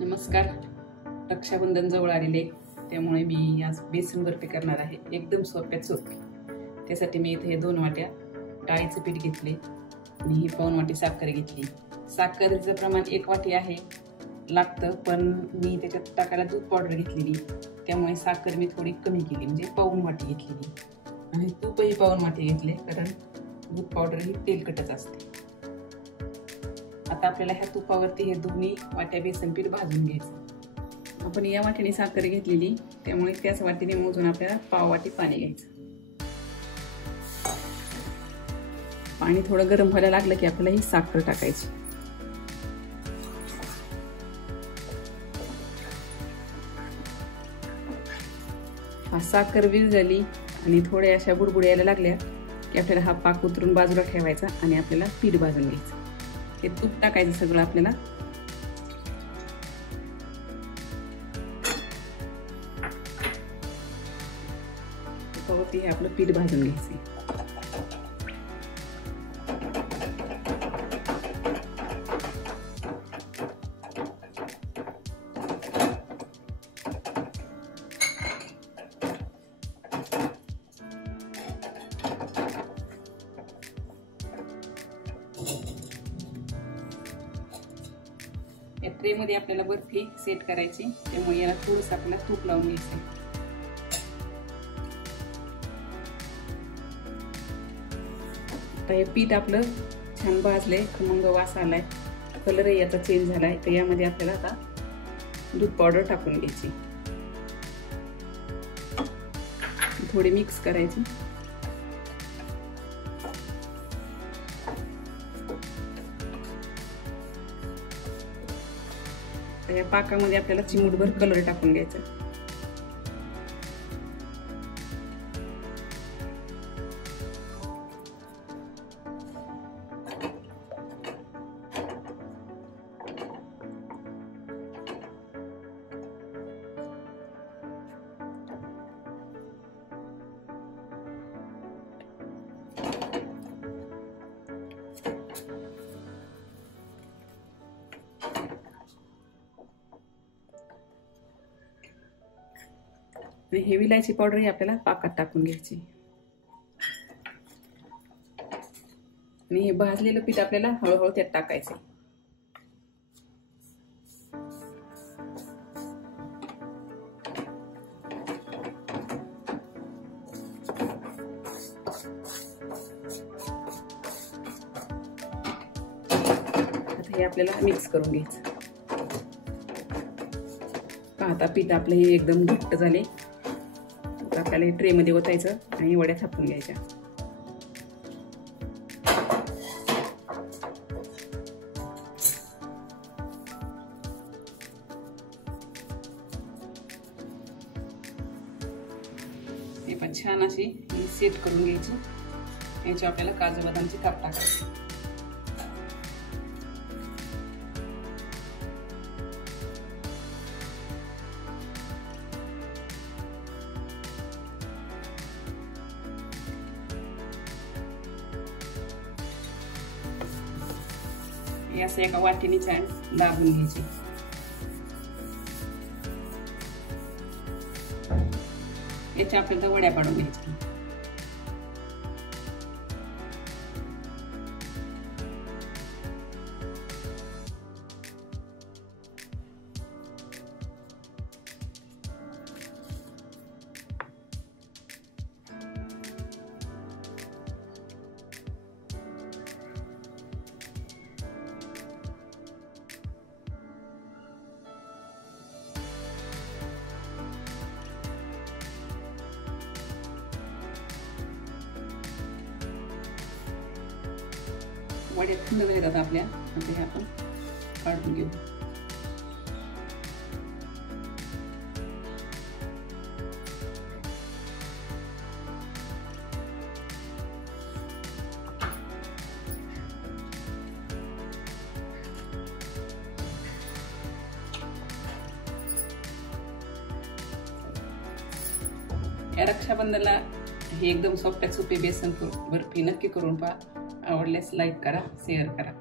नमस्कार. रक्षाबंधन जवळ आलेले, त्यामुळे मी आज बेसन बर्फी करणार आहे, एकदम सोप्यात सोपी. त्यासाठी मी इथे 2 वाट्या डाळीचं पीठ घेतले आणि ही पाऊण वाटी साखर घेतली. साखरेचं प्रमाण 1 वाटी आहे लागतं, पण मी त्याच्यात टाकायला दूध पावडर घेतलेली, त्यामुळे साखर मी थोडी कमी केली, म्हणजे पाऊण वाटी घेतलेली. आणि तूपही पाऊण वाटी घेतले, कारण दूध पावडर ही तेलकटच असते. आता आपल्याला ह्या तुपावरती हे दोन्ही वाट्या बेसन पीठ भाजून घ्यायचं. आपण या वाटीने साखर घेतलेली, त्यामुळे त्याच वाटीने मोजून आपल्याला पाव वाटी पाणी घ्यायचं. पाणी थोडं गरम व्हायला लागलं की आपल्याला ही साखर टाकायची. साखर विरघळली आणि थोड्या अशा बुडबुड यायला लागल्या की आपल्याला हा पाक उतरून बाजूला ठेवायचा आणि आपल्याला पीठ भाजून घ्यायचं. हे तूप टाकायचं सगळं आपल्याला. तुपावरती हे आपलं पीठ भाजून घ्यायचं. या ट्रे मध्ये आपल्याला बर्फी सेट करायची, त्यामुळे याला थोडंसं आपल्याला तूप लावून घ्यायचं. आता हे पीठ आपलं छान भाजलंय, खमंग वास आलाय, कलरही याचा चेंज झालाय. तर यामध्ये आपल्याला आता दूध पावडर टाकून घ्यायची, थोडी मिक्स करायची. या पाकामध्ये आपल्याला चिमूटभर कलर टाकून घ्यायचा. आणि हे विलायची पावडर ही आपल्याला पाकात टाकून घ्यायची. आणि हे भाजलेलं पीठ आपल्याला हळूहळू त्यात टाकायचं. आता हे आपल्याला मिक्स करून घ्यायचं. आता पीठ आपलं हे एकदम घट्ट झाले. आपल्याला हे ट्रे मध्ये ओतायचं आणि वड्या थापून घ्यायच्या. हे पण छान अशी सेट करून घ्यायची. याच्यावर आपल्याला काजू बदामचे काप टाकायचे. असं एका वाटीने छान दाबून घ्यायची. याच्या आपल्याला वड्या पाडून घ्यायच्या. वड्या थंड झाल्यात आता आपल्या. आता हे आपण काढून घेऊ. या रक्षाबंधनला हे एकदम सॉफ्ट सोपे बेसन बर्फी नक्की करून पहा. आवडल्यास लाईक करा, शेअर करा.